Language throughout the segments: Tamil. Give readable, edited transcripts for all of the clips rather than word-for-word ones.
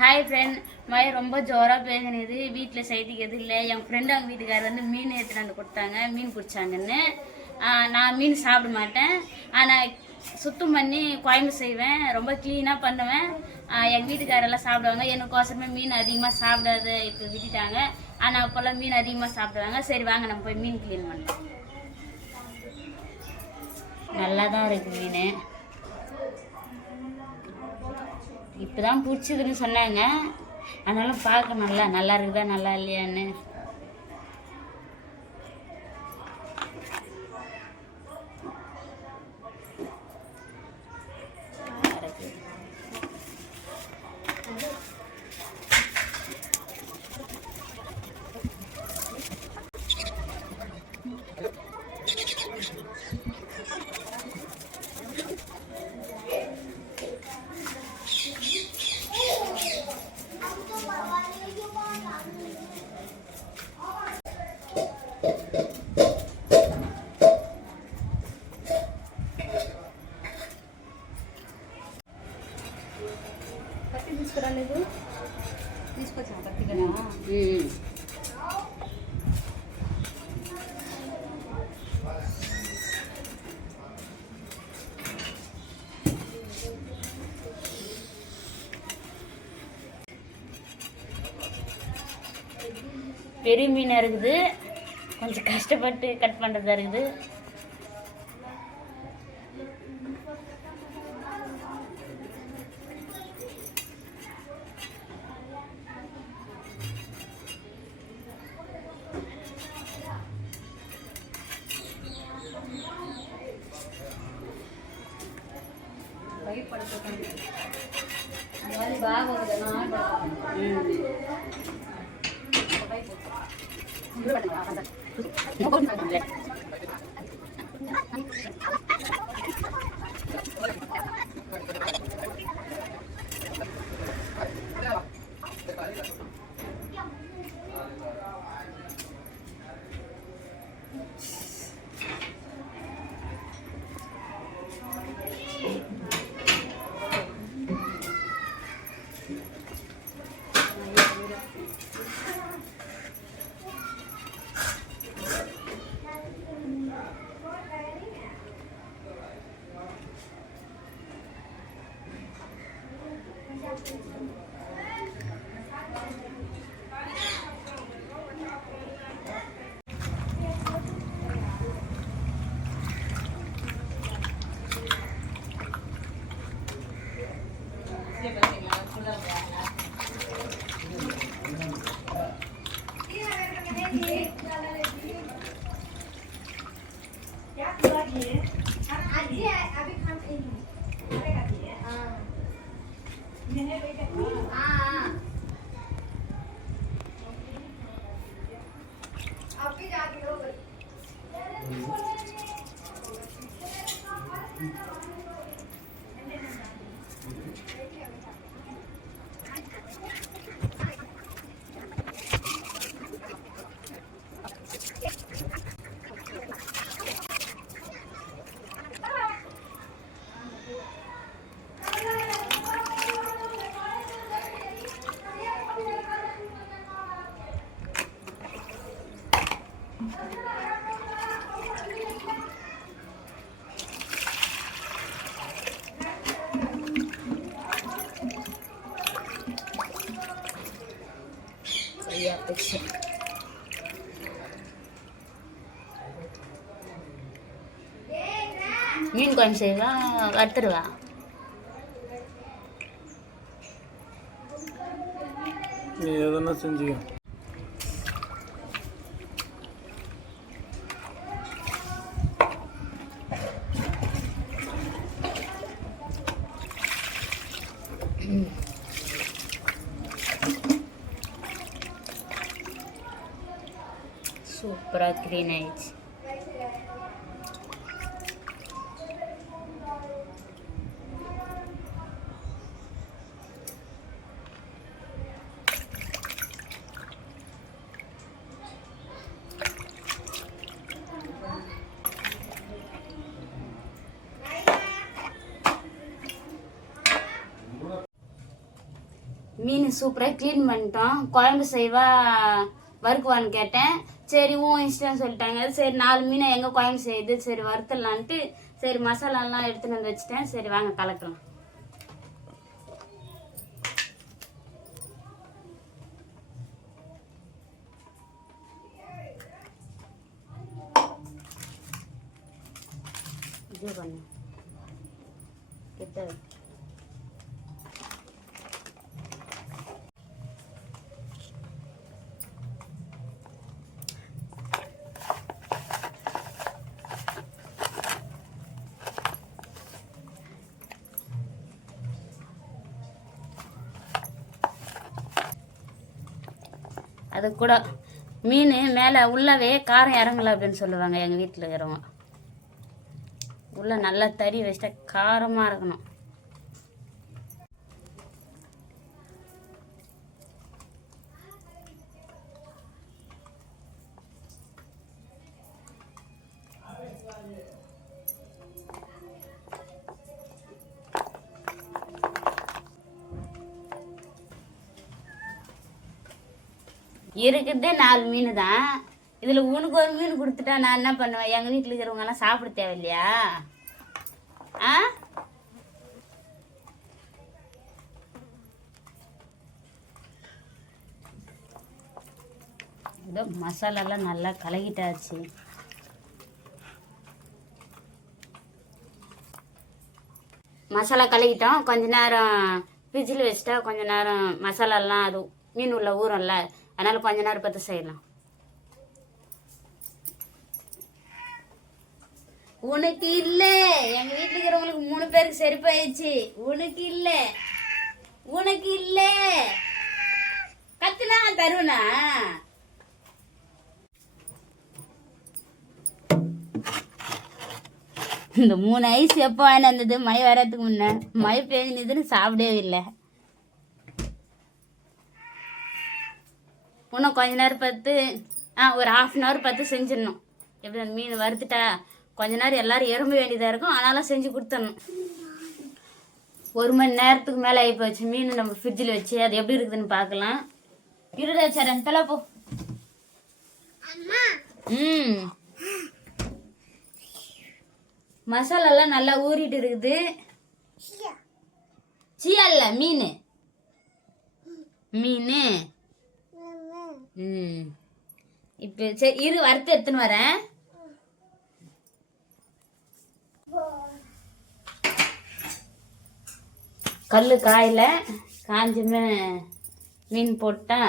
ஹாய் ஃப்ரெண்ட், மாதிரி ரொம்ப ஜோராக பேசினது. வீட்டில் செய்திக்கு எதுவும் இல்லை. என் ஃப்ரெண்டு அவங்க வீட்டுக்காரர் வந்து மீன் எடுத்துகிட்டு வந்து கொடுத்தாங்க, மீன் பிடிச்சாங்கன்னு. நான் மீன் சாப்பிட மாட்டேன், ஆனால் சுத்தம் பண்ணி குழம்பு செய்வேன், ரொம்ப க்ளீனாக பண்ணுவேன். எங்கள் வீட்டுக்காரெல்லாம் சாப்பிடுவாங்க. எனக்கோசரமே மீன் அதிகமாக சாப்பிடாத இப்போ விட்டுட்டாங்க. ஆனால் அப்போல்லாம் மீன் அதிகமாக சாப்பிடுவாங்க. சரி வாங்க நம்ம போய் மீன் க்ளீன் பண்ணலாம். நல்லா தான் இருக்குது மீன். இப்போ தான் பிடிச்சதுன்னு சொன்னாங்க, அதனால பார்க்கணும்ல நல்லா இருக்குதா நல்லா இல்லையான்னு. తీసుకొచ్చా పత్తి కదా. பெரிய மீனாக இருக்குது, கொஞ்சம் கஷ்டப்பட்டு கட் பண்ணுறதா இருக்குது. భయపడుతుంది అది బాగోదు மீன் குழம்பு செய்வா, வறுத்துருவா. நீ எதனா செஞ்சுக்க. சூப்பராக க்ளீன் ஆயிடுச்சு. மீன் மீன் சூப்பராக க்ளீன் பண்ணிட்டோம். குழம்பு செய்வா வறுக்குவான்னு கேட்டேன். சரி இஷ்டம்னு சொல்லிட்டாங்க. சரி 4 மீனை எங்கே குழம்பு செய்யுது, சரி வறுத்துடலான்ட்டு சரி மசாலாலாம் எடுத்துன்னு வந்து வச்சுட்டேன். சரி வாங்க கலக்கலாம். இது பண்ணு கிட்ட அது கூட மீன் மேலே உள்ளவே காரம் இறங்கலை அப்படின்னு சொல்லுவாங்க எங்கள் வீட்டில் இருக்கிறவங்க. உள்ள நல்லா தறி வச்சிட்டா காரமாக இருக்கணும். இருக்குது 4 மீன் தான். இதில் உனக்கு ஒரு மீன் கொடுத்துட்டா நான் என்ன பண்ணுவேன்? எங்கள் வீட்டில் இருக்கிறவங்கெல்லாம் சாப்பிட தேவையில்லையா? ஆ இதோ மசாலாலாம் நல்லா கலக்கிட்டாச்சு. மசாலா கலக்கிட்டோம். கொஞ்ச நேரம் ஃப்ரிட்ஜில் வச்சுட்டா கொஞ்ச நேரம் மசாலாலாம் அது மீன் உள்ள ஊறும்ல, அதனால கொஞ்ச நேரம் பார்த்து செய்யலாம். உனக்கு இல்லை, எங்க வீட்டுல இருக்கிறவங்களுக்கு 3 பேருக்கு சரி போயிடுச்சு. உனக்கு இல்லை, உனக்கு இல்லை. கத்துனா தருவனா? இந்த 3 ஐஸ் எப்போ வாங்கி வந்தது? மழை வர்றதுக்கு முன்ன. மழை பெய்ஞ்சுதுன்னு சாப்பிடவே இல்லை. இன்னும் கொஞ்ச நேரம் பார்த்து ஒரு 1/2 hour பார்த்து செஞ்சிடணும். எப்படி அந்த மீன் வறுத்துட்டா கொஞ்ச நேரம் எல்லாரும் எறும்ப வேண்டியதாக இருக்கும். ஆனாலும் செஞ்சு கொடுத்துடணும். 1 மணி நேரத்துக்கு மேலே ஆகி போச்சு. மீன் நம்ம ஃப்ரிட்ஜில் வச்சு அது எப்படி இருக்குதுன்னு பார்க்கலாம். இருடா சரண் தலை போ. மசாலாலாம் நல்லா ஊறிட்டு இருக்குது. சியா இல்லை மீன் மீன். இப்போ சரி இரு வறுத்து எடுத்துன்னு வரேன். கல் காயில காஞ்சுமே மீன் போட்டா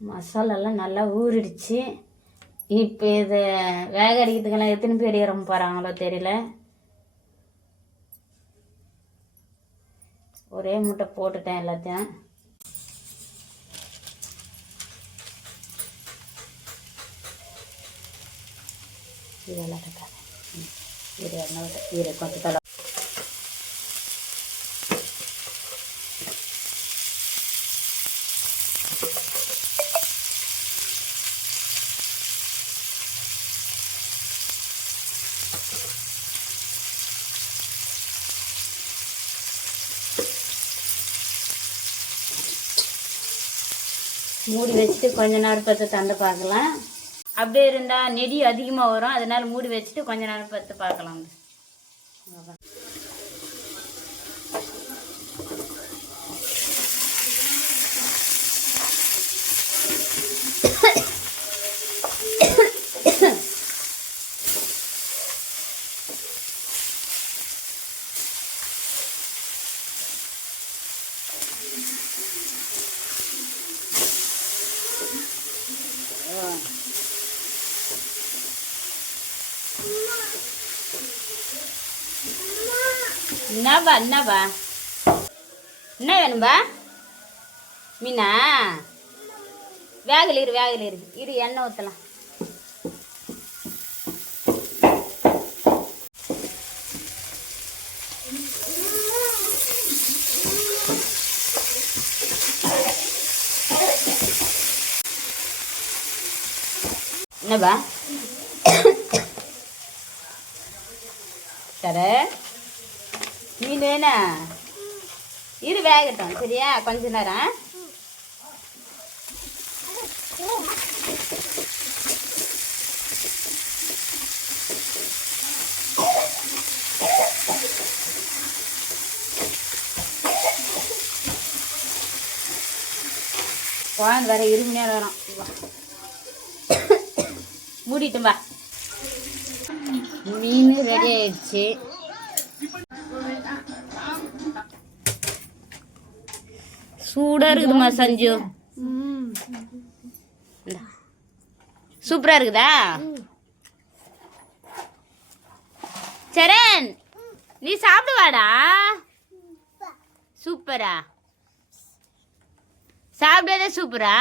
மசாலாலாம் நல்லா ஊறிடுச்சு. இப்போ இதை வேக அடிக்கிறதுக்கெல்லாம் எத்தனை பேர் இறம்ப போகிறாங்களோ தெரியல. ஒரே முட்டை போட்டுட்டேன் எல்லாத்தையும். இதெல்லாம் கட்டாது. இது கொஞ்சம் தலை மூடி வச்சுட்டு கொஞ்ச நேரம் பார்த்து தந்து பார்க்கலாம். அப்படியே இருந்தால் நெடி அதிகமாக வரும். அதனால மூடி வச்சுட்டு கொஞ்ச நேரம் பார்த்து பார்க்கலாம். என்னப்பா என்ன வேணும்பா? மீனா வேகல இரு எண்ணெய் ஊற்றலாம். என்னப்பா சரி மீன் வேணா இரு வேகட்டும் சரியா கொஞ்ச நேரம் குழந்தை வேற 20 மணி நேரம் வரும் மூடிட்டும் வா மீன் ரெடி ஆயிடுச்சு சூடா இருக்குதுமா சஞ்சு சூப்பரா இருக்குதா சரண் நீ சாப்பிடுவாடா சூப்பரா சாப்பிடாதே சூப்பரா